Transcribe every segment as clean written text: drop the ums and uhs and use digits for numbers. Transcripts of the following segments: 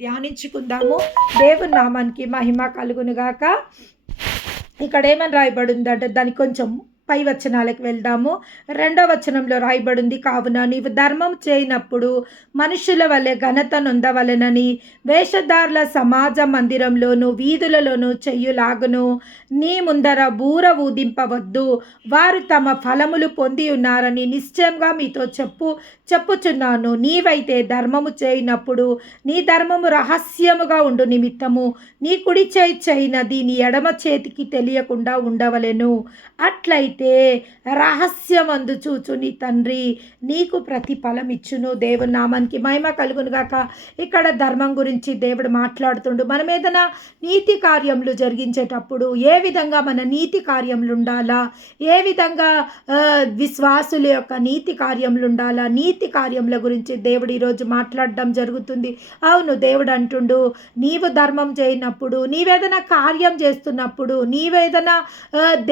ధ్యానించుకుందాము. దేవుని నామానికి మహిమ కలుగునుగాక. ఇక్కడ ఏమని రాయబడి ఉందంటే దానికి కొంచెం పై వచనాలకు వెళ్దాము. 2వ వచనంలో రాయబడింది, కావున నీవు ధర్మం చేయనప్పుడు మనుషుల వలె ఘనత నొందవలెనని వేషధారుల సమాజ మందిరంలోను వీధులలోను చెయ్యులాగును నీ ముందర బూర ఊదింపవద్దు. వారు తమ ఫలములు పొంది ఉన్నారని నిశ్చయంగా మీతో చెప్పుచున్నాను. నీవైతే ధర్మము చేయనప్పుడు నీ ధర్మము రహస్యముగా ఉండు నిమిత్తము నీ కుడి చేయి చేయనది నీ ఎడమ చేతికి తెలియకుండా ఉండవలెను. అట్లయితే రహస్యమందు చూచు నీ తండ్రి నీకు ప్రతిఫలం ఇచ్చును. దేవుని నామానికి మహిమ కలుగును గాక. ఇక్కడ ధర్మం గురించి దేవుడు మాట్లాడుతుండు. మనం ఏదైనా నీతి కార్యములు జరిగించేటప్పుడు ఏ విధంగా మన నీతి కార్యములు ఉండాలా, ఏ విధంగా విశ్వాసుల యొక్క నీతి కార్యములు ఉండాలా, నీతి కార్యముల గురించి దేవుడు ఈరోజు మాట్లాడడం జరుగుతుంది. అవును, దేవుడు అంటుండు, నీవు ధర్మం చేయనప్పుడు, నీవేదైనా కార్యం చేస్తున్నప్పుడు, నీవేదైనా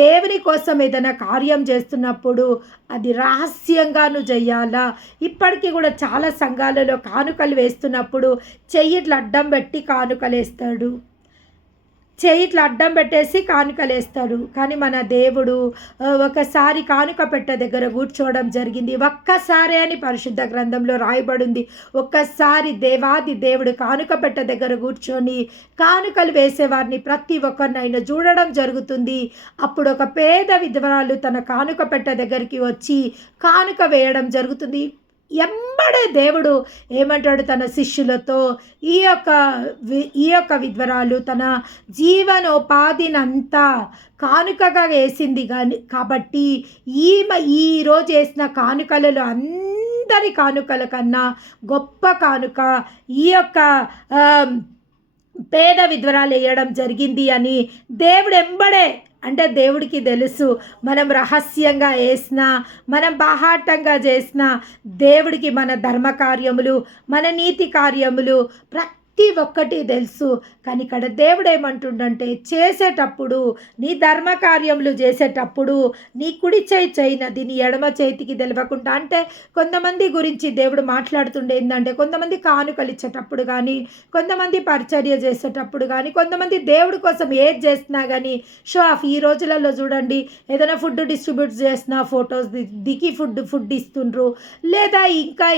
దేవుని కోసం ఏదైనా కార్యం చేస్తున్నప్పుడు అది రహస్యంగాను చెయ్యాలా. ఇప్పటికీ కూడా చాలా సంఘాలలో కానుకలు వేస్తున్నప్పుడు చెయ్యిట్లు అడ్డం పెట్టి కానుకలు వేస్తాడు, చేయిట్లు అడ్డం పెట్టేసి కానుకలేస్తాడు. కానీ మన దేవుడు ఒకసారి కానుక పెట్టే దగ్గర కూర్చోవడం జరిగింది. ఒక్కసారి అని పరిశుద్ధ గ్రంథంలో రాయబడింది. ఒక్కసారి దేవాది దేవుడు కానుక పెట్టే దగ్గర కూర్చొని కానుకలు వేసేవారిని ప్రతి ఒక్కరినైనా చూడడం జరుగుతుంది. అప్పుడు ఒక పేద విధవరాలు తన కానుక పెట్టే దగ్గరికి వచ్చి కానుక వేయడం జరుగుతుంది. ఎంబడే దేవుడు ఏమంటాడు తన శిష్యులతో, ఈ యొక్క విధ్వరాలు తన జీవనోపాధినంతా కానుకగా వేసింది కాబట్టి ఈరోజు వేసిన కానుకలలో అందరి కానుకల కన్నా గొప్ప కానుక ఈ యొక్క పేద విధ్వరాలు వేయడం జరిగింది అని దేవుడు ఎంబడే, అంటే దేవుడికి తెలుసు మనం రహస్యంగా వేసినా, మనం బాహాటంగా చేసినా దేవుడికి మన ధర్మ కార్యములు, మన నీతి కార్యములు ప్రతి ఒక్కటి తెలుసు. కానీ ఇక్కడ దేవుడు ఏమంటుండంటే, చేసేటప్పుడు నీ ధర్మ కార్యములు చేసేటప్పుడు నీ కుడి చేయి చేయనది నీ ఎడమ చేతికి తెలియకుండా. అంటే కొంతమంది గురించి దేవుడు మాట్లాడుతుండే ఏంటంటే, కొంతమంది కానుకలు ఇచ్చేటప్పుడు కానీ, కొంతమంది పరిచర్య చేసేటప్పుడు కానీ, కొంతమంది దేవుడి కోసం ఏది చేసినా కానీ షో ఆఫ్. ఈ రోజులలో చూడండి, ఏదైనా ఫుడ్ డిస్ట్రిబ్యూట్ చేసిన ఫొటోస్ దిగి ఫుడ్ ఇస్తుండ్రు, లేదా ఇంకా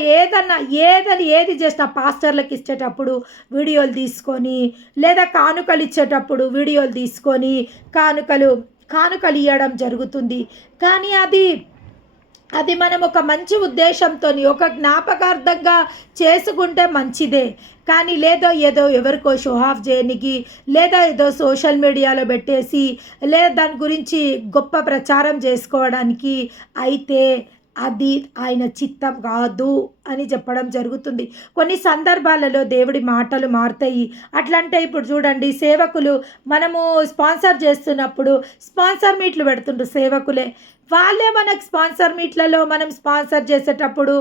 ఏది చేసినా పాస్టర్లకు ఇచ్చేటప్పుడు వీడియోలు తీసుకొని, లేదా కానుకలు ఇచ్చేటప్పుడు వీడియోలు తీసుకొని కానుకలు ఇవ్వడం జరుగుతుంది. కానీ అది మనం ఒక మంచి ఉద్దేశంతో ఒక జ్ఞాపకార్థంగా చేసుకుంటే మంచిదే. కానీ ఏదో ఎవరికో షో ఆఫ్ చేయనికి, లేదా ఏదో సోషల్ మీడియాలో పెట్టేసి, లేదా దాని గురించి గొప్ప ప్రచారం చేసుకోవడానికి అయితే అది ఆయన చిత్తం కాదు అని చెప్పడం జరుగుతుంది. కొన్ని సందర్భాలలో దేవుడి మాటలు మారుతాయి. అట్లంటే ఇప్పుడు చూడండి, సేవకులు మనము స్పాన్సర్ చేస్తున్నప్పుడు స్పాన్సర్ మీట్లు పెడుతుండ్రు సేవకులే. వాళ్ళే మనకు స్పాన్సర్ మీట్లలో మనం స్పాన్సర్ చేసేటప్పుడు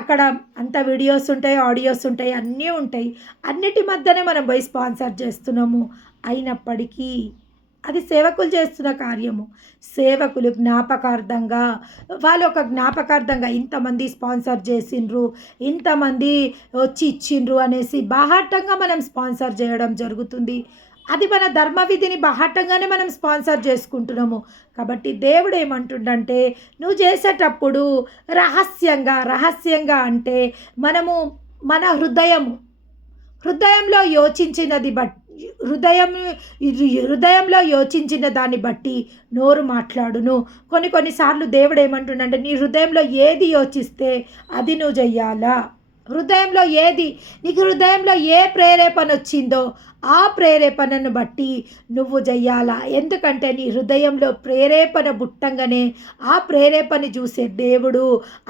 అక్కడ అంత వీడియోస్ ఉంటాయి, ఆడియోస్ ఉంటాయి, అన్నీ ఉంటాయి. అన్నిటి మధ్యనే మనం పోయి స్పాన్సర్ చేస్తున్నాము. అయినప్పటికీ అది సేవకులు చేస్తున్న కార్యము. సేవకులు జ్ఞాపకార్థంగా, వాళ్ళు ఒక జ్ఞాపకార్థంగా ఇంతమంది స్పాన్సర్ చేసిండ్రు, ఇంతమంది వచ్చి ఇచ్చిండ్రు అనేసి బాహాటంగా మనం స్పాన్సర్ చేయడం జరుగుతుంది. అది మన ధర్మ విధిని బాహాటంగానే మనం స్పాన్సర్ చేసుకుంటున్నాము. కాబట్టి దేవుడు ఏమంటుండంటే, నువ్వు చేసేటప్పుడు రహస్యంగా అంటే మనము మన హృదయంలో యోచించినది బట్టి, హృదయంలో యోచించిన దాన్ని బట్టి నోరు మాట్లాడును. కొన్నిసార్లు దేవుడు ఏమంటుండంటే, నీ హృదయంలో ఏది యోచిస్తే అది నువ్వు చెయ్యాలా. నీకు హృదయంలో ఏ ప్రేరేపణ వచ్చిందో ఆ ప్రేరేపణను బట్టి నువ్వు చెయ్యాలా. ఎందుకంటే నీ హృదయంలో ప్రేరేపణ పుట్టంగానే ఆ ప్రేరేపణ చూసే దేవుడు,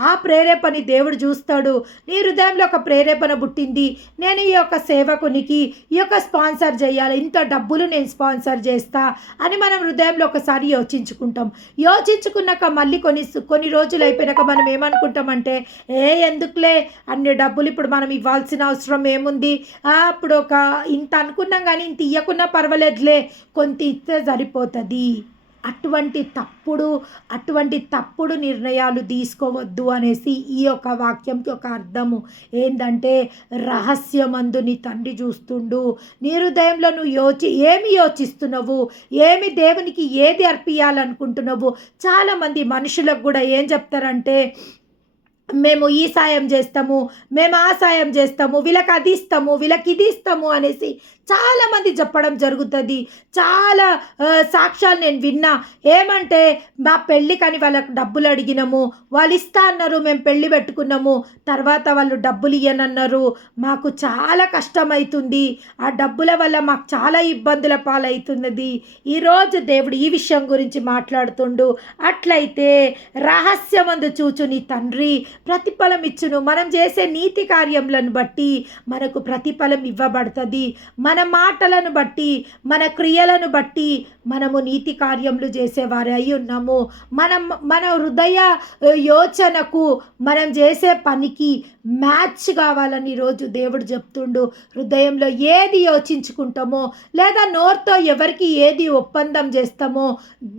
ఆ ప్రేరేపణ దేవుడు చూస్తాడు. నీ హృదయంలో ఒక ప్రేరేపణ పుట్టింది, నేను ఈ యొక్క సేవకునికి ఈ యొక్క స్పాన్సర్ చేయాలి, ఇంత డబ్బులు నేను స్పాన్సర్ చేస్తా అని మనం హృదయంలో ఒకసారి యోచించుకున్నాక మళ్ళీ కొన్ని రోజులు అయిపోయినాక మనం ఏమనుకుంటామంటే, ఎందుకులే అన్ని డబ్బులు ఇప్పుడు మనం ఇవ్వాల్సిన అవసరం ఏముంది, అప్పుడు ఇంత అనుకున్నాం కానీ ఇంత ఇవ్వకున్నా పర్వాలేదులే, కొంత ఇస్తే సరిపోతుంది అటువంటి తప్పుడు నిర్ణయాలు తీసుకోవద్దు అనేసి ఈ యొక్క వాక్యంకి ఒక అర్థము ఏంటంటే, రహస్యమందు నీ తండ్రి చూస్తుండు. నీ హృదయంలో నువ్వు ఏమి యోచిస్తున్నావు, ఏమి దేవునికి ఏది అర్పియాలనుకుంటున్నావు. చాలామంది మనుషులకు కూడా ఏం చెప్తారంటే, మేము ఈ సాయం చేస్తాము, మేము ఆ సాయం చేస్తాము, వీళ్ళకి అది ఇస్తాము, వీళ్ళకి ఇది ఇస్తాము అనేసి చాలామంది చెప్పడం జరుగుతుంది. చాలా సాక్ష్యాలు నేను విన్నా. ఏమంటే, మా పెళ్ళికని వాళ్ళకు డబ్బులు అడిగినాము, వాళ్ళు ఇస్తా అన్నారు, మేము పెళ్ళి పెట్టుకున్నాము, తర్వాత వాళ్ళు డబ్బులు ఇయ్యనన్నారు, మాకు చాలా కష్టమవుతుంది, ఆ డబ్బుల వల్ల మాకు చాలా ఇబ్బందుల పాలవుతున్నది. ఈరోజు దేవుడు ఈ విషయం గురించి మాట్లాడుతుండు. అట్లయితే రహస్యమందు చూచు నీ తండ్రి ప్రతిఫలం ఇచ్చును. మనం చేసే నీతి కార్యములను బట్టి మనకు ప్రతిఫలం ఇవ్వబడుతుంది. మన మాటలను బట్టి, మన క్రియలను బట్టి మనము నీతి కార్యములు చేసేవారే అయి ఉన్నాము. మన హృదయ యోచనకు, మనం చేసే పనికి మ్యాచ్ కావాలని ఈరోజు దేవుడు చెప్తుండు. హృదయంలో ఏది యోచించుకుంటామో, లేదా నోరుతో ఎవరికి ఏది ఒప్పందం చేస్తామో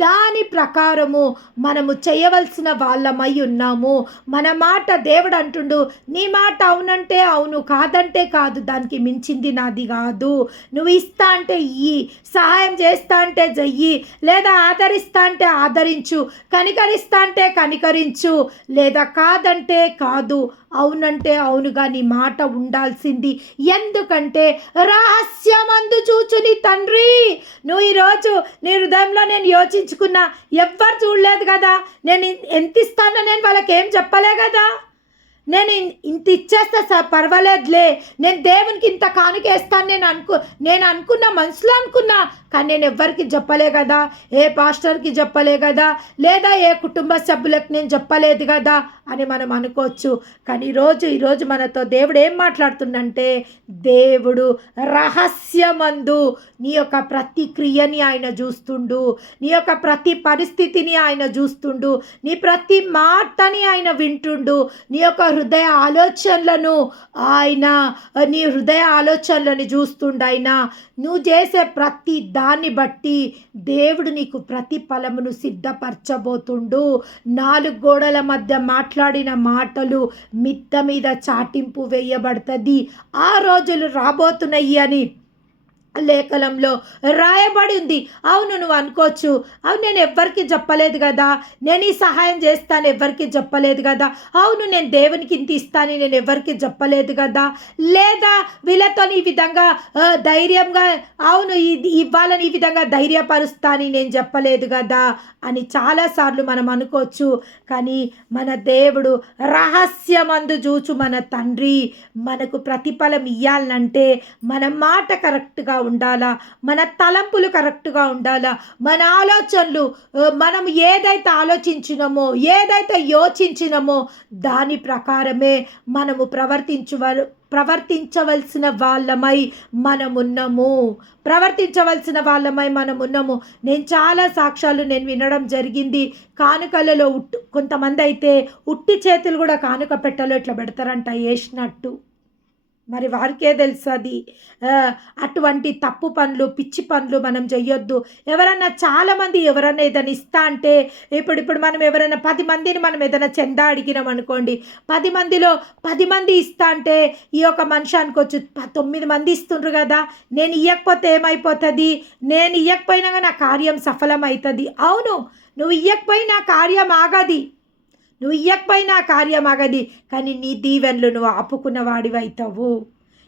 దాని ప్రకారము మనము చేయవలసిన వాళ్ళమై ఉన్నాము. మన మాట దేవుడు అంటుండు, నీ మాట అవునంటే అవును, కాదంటే కాదు, దానికి మించింది నాది కాదు. నువ్వు ఇస్తా అంటే ఇయ్యి, సహాయం చేస్తా అంటే చెయ్యి, లేదా ఆదరిస్తా అంటే ఆదరించు, కనికరిస్తా అంటే కనికరించు, లేదా కాదంటే కాదు, అవునంటే అవునుగా నీ మాట ఉండాల్సింది. ఎందుకంటే రహస్యమందు చూచుని తండ్రి. నువ్వు ఈరోజు నీ హృదయంలో నేను యోచించుకున్నా, ఎవ్వరు చూడలేదు కదా, నేను ఎంత ఇస్తానో నేను వాళ్ళకి ఏం చెప్పలే కదా, నేను ఇంత ఇచ్చేస్తా పర్వాలేదులే, నేను దేవునికి ఇంత కానుకేస్తాను నేను అనుకున్నా, మనసులో అనుకున్నా, కానీ నేను ఎవ్వరికి చెప్పలే కదా, ఏ పాస్టర్కి చెప్పలే కదా, లేదా ఏ కుటుంబ సభ్యులకు నేను చెప్పలేదు కదా అని మనం అనుకోవచ్చు. కానీ ఈరోజు మనతో దేవుడు ఏం మాట్లాడుతుందంటే, దేవుడు రహస్యమందు నీ యొక్క ప్రతి క్రియని ఆయన చూస్తుండు, నీ యొక్క ప్రతి పరిస్థితిని ఆయన చూస్తుండు, నీ ప్రతి మాటని ఆయన వింటుండు, నీ యొక్క హృదయ ఆలోచనలను నీ హృదయ ఆలోచనలను చూస్తుండు ఆయన. నువ్వు చేసే ప్రతి దాన్ని బట్టి దేవుడు నీకు ప్రతిఫలమును సిద్ధపరచబోతుండు. 4 గోడల మధ్య మాట్లాడిన మాటలు మిద్ద మీద చాటింపు వేయబడుతుంది. ఆ రోజులు రాబోతున్నాయి అని లేఖనంలో రాయబడి ఉంది. అవును, నువ్వు అనుకోవచ్చు, అవును నేను ఎవ్వరికి చెప్పలేదు కదా, నేను ఈ సహాయం చేస్తాను ఎవ్వరికి చెప్పలేదు కదా, అవును నేను దేవునికి ఇంత ఇస్తాను నేను ఎవ్వరికి చెప్పలేదు కదా, లేదా వీళ్ళతో ఈ విధంగా ధైర్యంగా, అవును ఇవ్వాలని ఈ విధంగా ధైర్యపరుస్తానని నేను చెప్పలేదు కదా అని చాలాసార్లు మనం అనుకోవచ్చు. కానీ మన దేవుడు రహస్యమందు చూచు మన తండ్రి మనకు ప్రతిఫలం ఇవ్వాలంటే మన మాట కరెక్ట్గా ఉండాలా, మన తలంపులు కరెక్ట్గా ఉండాలా, మన ఆలోచనలు, మనం ఏదైతే ఆలోచించినామో, ఏదైతే యోచించినామో దాని ప్రకారమే మనము ప్రవర్తించవలసిన వాళ్ళమై మనమున్నాము. నేను చాలా సాక్ష్యాలు నేను వినడం జరిగింది. కానుకలలో కొంతమంది అయితే ఉట్టి చేతులు కూడా కానుక పెట్టలో ఇట్లా పెడతారంట వేసినట్టు. మరి వారికే తెలుసు అది. అటువంటి తప్పు పనులు, పిచ్చి పనులు మనం చెయ్యొద్దు. చాలామంది ఎవరన్నా ఏదైనా ఇస్తా అంటే, ఇప్పుడు మనం ఎవరైనా 10 మందిని మనం ఏదైనా చందా అడిగినాం అనుకోండి, 10 మందిలో 10 మంది ఇస్తా అంటే ఈ యొక్క మనిషి అనుకోవచ్చు 9 మంది ఇస్తుండ్రు కదా, నేను ఇవ్వకపోతే ఏమైపోతుంది, నేను ఇవ్వకపోయినా నా కార్యం సఫలం అవుతుంది. అవును, నువ్వు ఇవ్వకపోయినా కార్యం ఆగది, కానీ నీ దీవెనలు నువ్వు ఆపుకున్న వాడివి అవుతావు.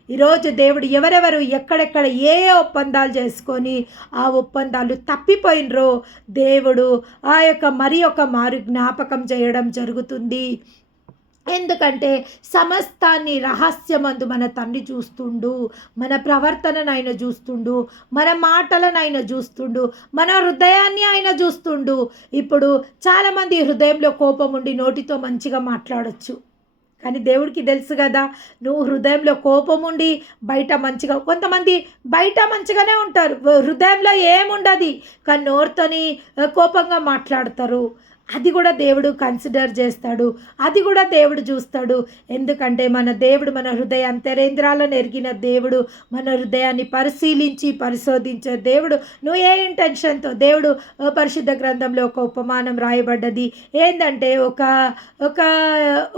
ఈరోజు దేవుడు ఎవరెవరు ఎక్కడెక్కడ ఏ ఒప్పందాలు చేసుకొని ఆ ఒప్పందాలు తప్పిపోయినరో దేవుడు ఆ యొక్క మరి ఒక మారు జ్ఞాపకం చేయడం జరుగుతుంది. ఎందుకంటే సమస్తాన్ని రహస్యమందు మన తండ్రి చూస్తుండు, మన ప్రవర్తనను ఆయన చూస్తుండు, మన మాటలను ఆయన చూస్తుండు, మన హృదయాన్ని ఆయన చూస్తుండు. ఇప్పుడు చాలామంది హృదయంలో కోపం ఉండి నోటితో మంచిగా మాట్లాడచ్చు, కానీ దేవుడికి తెలుసు కదా, నువ్వు హృదయంలో కోపం ఉండి బయట మంచిగా, కొంతమంది బయట మంచిగానే ఉంటారు, హృదయంలో ఏముండదు, కానీ నోరుతోని కోపంగా మాట్లాడతారు. అది కూడా దేవుడు కన్సిడర్ చేస్తాడు, అది కూడా దేవుడు చూస్తాడు. ఎందుకంటే మన దేవుడు మన హృదయ అంతరేంద్రాలను ఎరిగిన దేవుడు, మన హృదయాన్ని పరిశీలించి పరిశోధించే దేవుడు. నువ్వు ఏ ఇంటెన్షన్తో దేవుడు పరిశుద్ధ గ్రంథంలో ఒక ఉపమానం రాయబడ్డది ఏంటంటే ఒక ఒక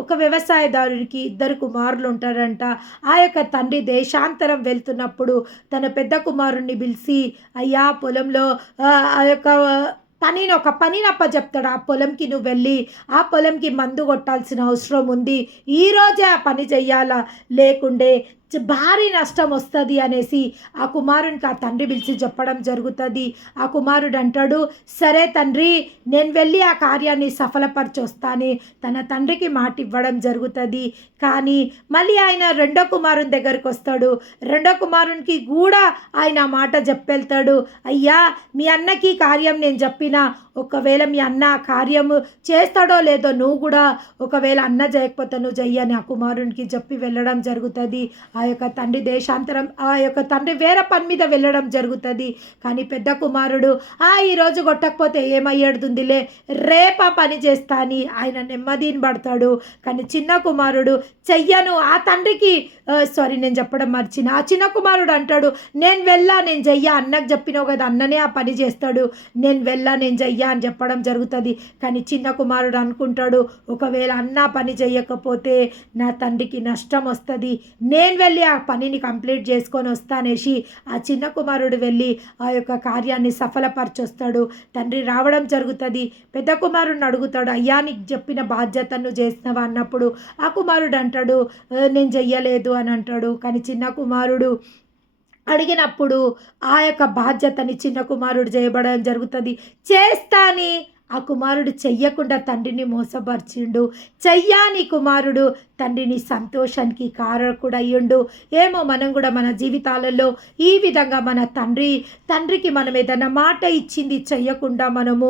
ఒక వ్యవసాయదారునికి ఇద్దరు కుమారులు ఉంటారంట. ఆ యొక్క తండ్రి దేశాంతరం వెళ్తున్నప్పుడు తన పెద్ద కుమారుణ్ణి పిలిచి, అయ్యా పొలంలో ఆ యొక్క ఒక పనిని అప్పచెప్తాడు. ఆ పొలంకి నువ్వు వెళ్ళి ఆ పొలంకి మందు కొట్టాల్సిన అవసరం ఉంది, ఈరోజే ఆ పని చెయ్యాలా, లేకుండే భారీ నష్టం వస్తుంది అనేసి ఆ కుమారునికి ఆ తండ్రి పిలిచి చెప్పడం జరుగుతుంది. ఆ కుమారుడు అంటాడు, సరే తండ్రి, నేను వెళ్ళి ఆ కార్యాన్ని సఫలపరిచి వస్తాను తన తండ్రికి మాట ఇవ్వడం జరుగుతుంది. కానీ మళ్ళీ ఆయన రెండో కుమారుని దగ్గరికి వస్తాడు. రెండో కుమారునికి కూడా ఆయన ఆ మాట చెప్పెళ్తాడు, అయ్యా మీ అన్నకి కార్యం నేను చెప్పినా, ఒకవేళ మీ అన్న కార్యము చేస్తాడో లేదో నువ్వు కూడా, ఒకవేళ అన్న చేయకపోతే నువ్వు చెయ్యని ఆ కుమారునికి చెప్పి వెళ్ళడం జరుగుతుంది. ఆ యొక్క తండ్రి దేశాంతరం, ఆ యొక్క తండ్రి వేరే పని మీద వెళ్ళడం జరుగుతుంది. కానీ పెద్ద కుమారుడు ఈరోజు కొట్టకపోతే ఏమయ్యేడుతుందిలే, రేపు ఆ పని చేస్తా అని ఆయన నెమ్మదిని పడతాడు. కానీ చిన్న కుమారుడు చెయ్యను, ఆ తండ్రికి నేను చెప్పడం మర్చిన, ఆ చిన్న కుమారుడు అంటాడు, నేను చెయ్యా, అన్నకు చెప్పినావు కదా, అన్ననే ఆ పని చేస్తాడు, నేను చెయ్యా అని చెప్పడం జరుగుతుంది. కానీ చిన్న కుమారుడు అనుకుంటాడు, ఒకవేళ అన్న పని చేయకపోతే నా తండ్రికి నష్టం వస్తుంది, నేను వెళ్ళి ఆ పనిని కంప్లీట్ చేసుకొని వస్తానేసి ఆ చిన్న కుమారుడు వెళ్ళి ఆ యొక్క కార్యాన్ని సఫలపరచొస్తాడు. తండ్రి రావడం జరుగుతుంది. పెద్ద కుమారుడిని అడుగుతాడు, అయ్యా నీకు చెప్పిన బాధ్యతను చేసినవా అన్నప్పుడు ఆ కుమారుడు అంటాడు, నేను చెయ్యలేదు అని అంటాడు. కానీ చిన్న కుమారుడు అడిగినప్పుడు ఆ యొక్క బాధ్యతని చిన్న కుమారుడు చేయబడడం జరుగుతుంది. చేస్తాని ఆ కుమారుడు చెయ్యకుండా తండ్రిని మోసపరిచిండు. చెయ్యాని కుమారుడు తండ్రిని సంతోషానికి కారకుడయ్యుండు. ఏమో మనం కూడా మన జీవితాలలో ఈ విధంగా మన తండ్రికి మనం ఏదైనా మాట ఇచ్చింది చెయ్యకుండా మనము